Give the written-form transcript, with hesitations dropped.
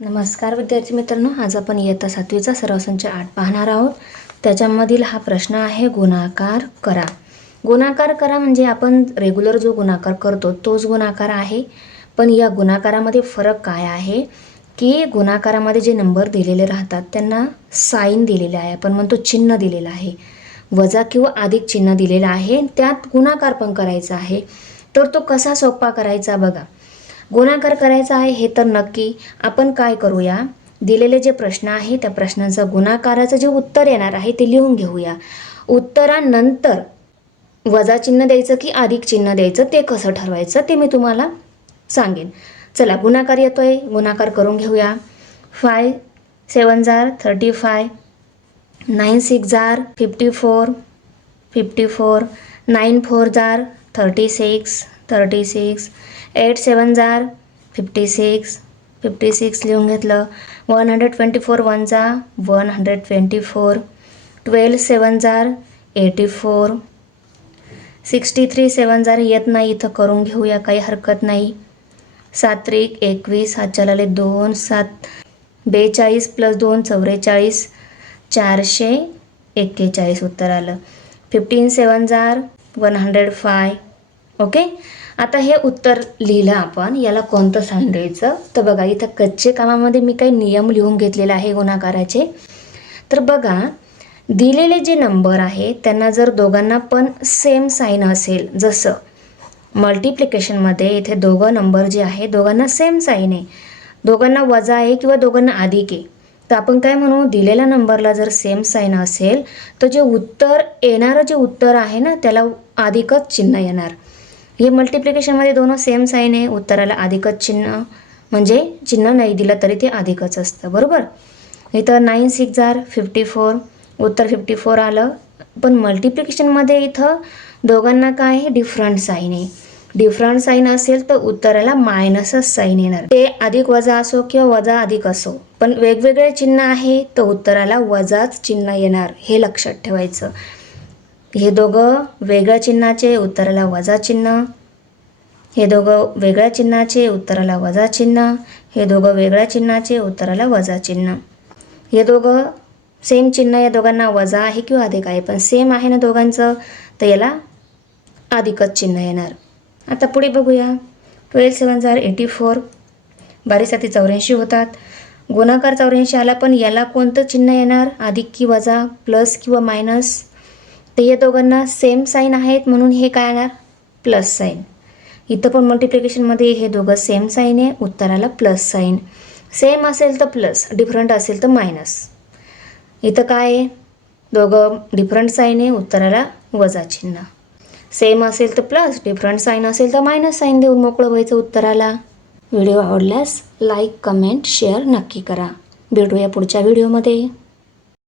नमस्कार विद्यार्थी मित्रांनो, आज आपण इयत्ता 7वीचा सराव संच 8 पाहणार आहोत. त्याच्यामधील हा प्रश्न आहे गुणाकार करा. गुणाकार करा म्हणजे आपण रेग्युलर जो गुणाकार करतो तोच गुणाकार आहे. पण या गुणाकारामध्ये फरक काय आहे की गुणाकारामध्ये जे नंबर दिलेले राहतात त्यांना साइन दिलेले आहे, आपण म्हणतो चिन्ह दिलेलं आहे, वजा किंवा अधिक चिन्ह दिलेलं आहे. त्यात गुणाकार पण करायचा आहे. तर तो कसा सोपा करायचा बघा. गुणाकार करायचा आहे हे तर नक्की. आपण काय करूया, दिलेले जे प्रश्न आहे त्या प्रश्नाचं गुणाकाराचं जे उत्तर येणार आहे ते लिहून घेऊया. उत्तरानंतर वजा चिन्ह द्यायचं की अधिक चिन्ह द्यायचं ते कसं ठरवायचं ते मी तुम्हाला सांगेन. चला गुणाकार येतोय, गुणाकार करून घेऊया. 5 7 जार 35, 9 6 जार 54, 9 4 जार 36, 8 7 जार 56 लिहून घेतलं. 124 1 जा 124, 12 7 जार 84, 63 7 जार येत नाही, इथं करून घेऊया, काही हरकत नाही. 7 3 21, हातच्या आले 2, 7 42 प्लस 2 44, 441 उत्तर आलं. 15 7 जार 105. ओके, आता हे उत्तर लिहिलं आपण. याला कोणतं साइन द्यायचं तर बघा, इथं कच्चे कामामध्ये मी काही नियम लिहून घेतलेले आहे गुणाकाराचे. तर बघा, दिलेले जे नंबर आहे त्यांना जर दोघांना पण सेम साइन असेल, जसं मल्टिप्लिकेशनमध्ये इथे दोघं नंबर जे आहे दोघांना सेम साइन आहे, दोघांना वजा आहे किंवा दोघांना अधिक आहे, तर आपण काय म्हणू, दिलेल्या नंबरला जर सेम साइन असेल तर जे उत्तर येणारं जे उत्तर आहे ना त्याला अधिकच चिन्ह येणार. हे मल्टिप्लिकेशनमध्ये दोन सेम साइन आहे, उत्तराला अधिकच चिन्ह, म्हणजे चिन्ह नाही दिलं तरी ते अधिकच असतं, बरोबर. इथं 9 6 जार 54, उत्तर 54 आलं. पण मल्टिप्लिकेशनमध्ये इथं दोघांना काय आहे, डिफरंट साइन आहे. डिफरंट साइन असेल तर उत्तराला मायनसच साइन येणार. ते अधिक वजा असो किंवा वजा अधिक असो, पण वेगवेगळे चिन्ह आहे तर उत्तराला वजाच चिन्ह येणार, हे लक्षात ठेवायचं. हे दोघं वेगळ्या चिन्हाचे, उत्तराला वजा चिन्ह. हे दोघं वेगळ्या चिन्हाचे, उत्तराला वजा चिन्ह. हे दोघं वेगळ्या चिन्हाचे, उत्तराला वजा चिन्ह. हे दोघं सेम चिन्ह, या दोघांना वजा आहे किंवा अधिक आहे, पण सेम आहे ना दोघांचं, तर याला अधिकच चिन्ह येणार. आता पुढे बघूया. 12 7 जार 84, 12 7 84 होतात. गुणाकार 84 आला, पण याला कोणतं चिन्ह येणार, अधिक की वजा, प्लस किंवा मायनस. तर या दोघांना सेम साइन आहेत म्हणून हे काय येणार, प्लस साइन. इथं पण मल्टिप्लिकेशनमध्ये हे दोघं सेम साइन आहे, उत्तराला प्लस साइन. सेम असेल तर प्लस, डिफरंट असेल तर मायनस. इथं काय आहे, दोघं डिफरंट साइन आहे, उत्तराला वजा चिन्ह. सेम असेल तर प्लस, डिफरंट साइन असेल तर मायनस साइन देऊन मोकळं व्हायचं उत्तराला. व्हिडिओ आवडल्यास लाईक कमेंट शेअर नक्की करा. भेटूया पुढच्या व्हिडिओमध्ये.